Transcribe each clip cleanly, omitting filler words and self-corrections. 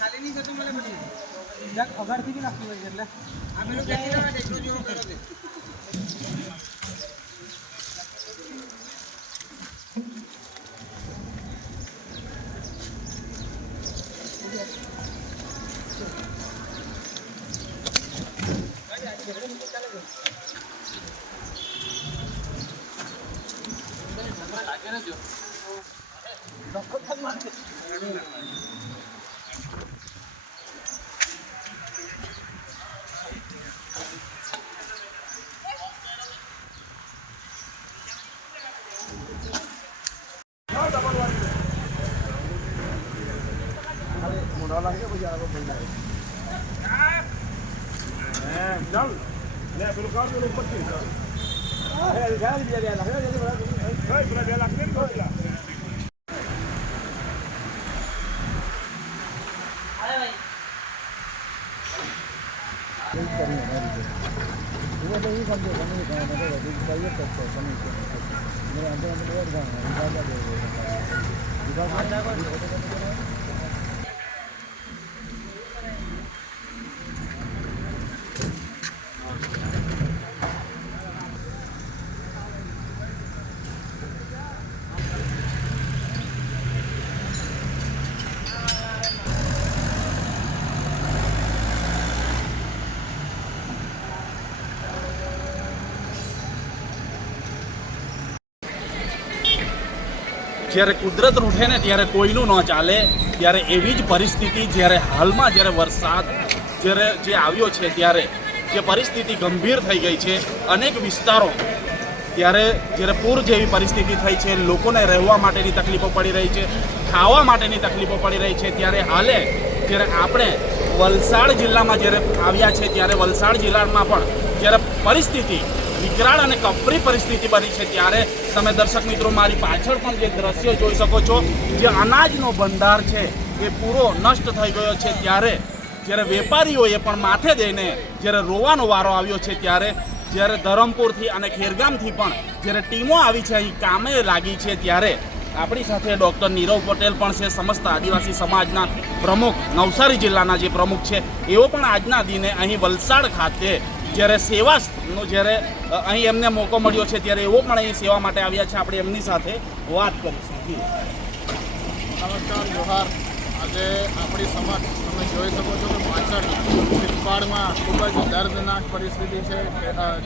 ખાલી નહીં થતું મને બધી અગાડથી બી નાખવું હોય એટલે આ પેલું કેટલો જેવો કરો છે. જ્યારે કુદરત રૂઠે ને ત્યારે કોઈનું ન ચાલે, ત્યારે એવી જ પરિસ્થિતિ જ્યારે હાલમાં જ્યારે વરસાદ જ્યારે જે આવ્યો છે ત્યારે જે પરિસ્થિતિ ગંભીર થઈ ગઈ છે અનેક વિસ્તારો, ત્યારે જ્યારે પૂર જેવી પરિસ્થિતિ થઈ છે, લોકોને રહેવા માટેની તકલીફો પડી રહી છે, ખાવા માટેની તકલીફો પડી રહી છે, ત્યારે હાલે જ્યારે આપણે વલસાડ જિલ્લામાં જ્યારે આવ્યા છે ત્યારે વલસાડ જિલ્લામાં પણ જ્યારે પરિસ્થિતિ વિકરાળ અને કપરી પરિસ્થિતિ બની છે, ત્યારે તમે દર્શક મિત્રો મારી પાછળ પણ જે દ્રશ્યો જોઈ શકો છો, જે અનાજનો ભંડાર છે એ પૂરો નષ્ટ થઈ ગયો છે, ત્યારે જ્યારે વેપારીઓએ પણ માથે દઈને જ્યારે રોવાનો વારો આવ્યો છે, જ્યારે ધરમપુરથી અને ખેરગામથી પણ જ્યારે ટીમો આવી છે, અહીં કામે લાગી છે, ત્યારે આપણી સાથે ડૉક્ટર નીરવ પટેલ પણ છે, સમસ્ત આદિવાસી સમાજના પ્રમુખ, નવસારી જિલ્લાના જે પ્રમુખ છે, એઓ પણ આજના દિને અહીં વલસાડ ખાતે જ્યારે સેવાનો જ્યારે અહીં એમને મોકો મળ્યો છે ત્યારે એવો પણ અહીં સેવા માટે આવ્યા છે. આપણે એમની સાથે વાત કરીશું. નમસ્કાર, જોહાર. આજે આપણી સમક્ષ તમે જોઈ શકો છો કે પાછળ શિલ્પાડમાં ખૂબ જ દર્દનાક પરિસ્થિતિ છે.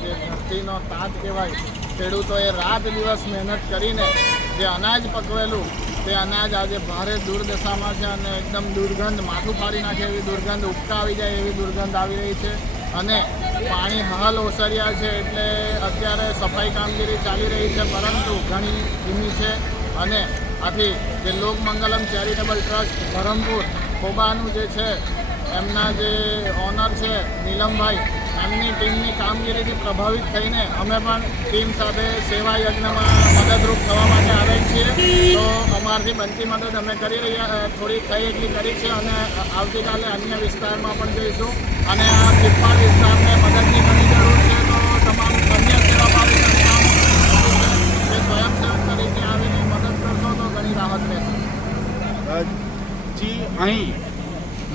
જે ધરતીનો તાત કહેવાય, ખેડૂતોએ રાત દિવસ મહેનત કરીને જે અનાજ પકવેલું તે અનાજ આજે ભારે દુર્દશામાં છે અને એકદમ દુર્ગંધ, માથું ફાડી નાખે એવી દુર્ગંધ, ઉપકા આવી જાય એવી દુર્ગંધ આવી રહી છે અને પાણી હાલ ઓસર્યા છે. એટલે અત્યારે સફાઈ કામગીરી ચાલી રહી છે, પરંતુ ઘણી ધીમી છે. અને આથી જે લોકમંગલમ ચેરિટેબલ ટ્રસ્ટ ધરમપુર કોબાનું જે છે એમના જે ઓનર છે નીલમભાઈ, એમની ટીમની કામગીરીથી પ્રભાવિત થઈને અમે પણ ટીમ સાથે સેવા યજ્ઞમાં મદદરૂપ થવા માટે આવેલ છીએ. તો અમારથી બનતી મદદ અમે કરી રહ્યા, થોડી થઈ એટલી કરી છે અને આવતીકાલે અન્ય વિસ્તારમાં પણ જઈશું. અને આ ચિપ્પાડ વિસ્તારને મદદની ઘણી જરૂર છે. તો તમામ અન્ય સેવાભાવી સંસ્થાઓ જે સ્વયંસેવક તરીકે આવીને મદદ કરશો તો ઘણી રાહત રહેશે. જી, અહીં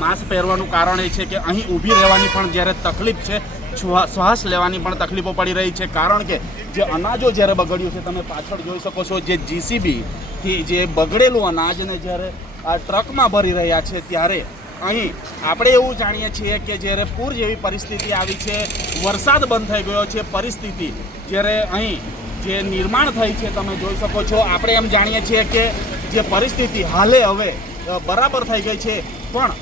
માસ્ક પહેરવાનું કારણ એ છે કે અહીં ઊભી રહેવાની પણ જ્યારે તકલીફ છે, શ્વાસ લેવાની પણ તકલીફો પડી રહી છે. કારણ કે જે અનાજો જ્યારે બગડ્યું છે, તમે પાછળ જોઈ શકો છો, જે જીસીબીથી જે બગડેલું અનાજને જ્યારે આ ટ્રકમાં ભરી રહ્યા છે, ત્યારે અહીં આપણે એવું જાણીએ છીએ કે જ્યારે પૂર જેવી પરિસ્થિતિ આવી છે, વરસાદ બંધ થઈ ગયો છે, પરિસ્થિતિ જ્યારે અહીં જે નિર્માણ થઈ છે તમે જોઈ શકો છો. આપણે એમ જાણીએ છીએ કે જે પરિસ્થિતિ હાલે હવે બરાબર થઈ ગઈ છે, પણ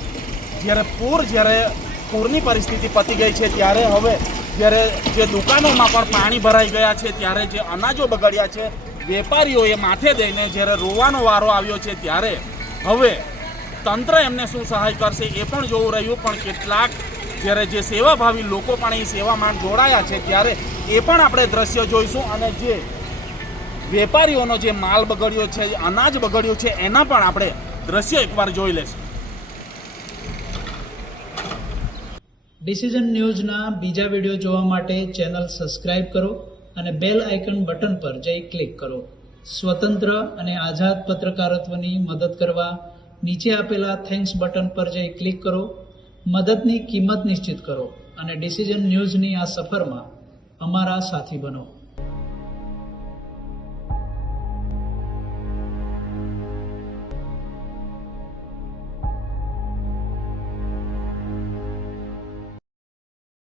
જ્યારે પૂરની પરિસ્થિતિ પતી ગઈ છે, ત્યારે હવે જ્યારે જે દુકાનોમાં પણ પાણી ભરાઈ ગયા છે, ત્યારે જે અનાજો બગડ્યા છે, વેપારીઓએ માથે દઈને જ્યારે રોવાનો વારો આવ્યો છે, ત્યારે હવે તંત્ર એમને શું સહાય કરશે એ પણ જોવું રહ્યું. પણ કેટલાક જ્યારે જે સેવાભાવી લોકો પણ એ સેવામાં જોડાયા છે, ત્યારે એ પણ આપણે દ્રશ્ય જોઈશું. અને જે વેપારીઓનો જે માલ બગડ્યો છે, અનાજ બગડ્યું છે, એના પણ આપણે દ્રશ્ય એકવાર જોઈ લઈશું. ડિસિઝન ન્યૂઝના બીજા વિડીયો જોવા માટે ચેનલ સબસ્ક્રાઇબ કરો અને બેલ આઇકન બટન પર જઈ ક્લિક કરો. સ્વતંત્ર અને આઝાદ પત્રકારત્વની મદદ કરવા નીચે આપેલા થેન્ક્સ બટન પર જઈ ક્લિક કરો. મદદની કિંમત નિશ્ચિત કરો અને ડિસિઝન ન્યૂઝની આ સફરમાં અમારા સાથી બનો.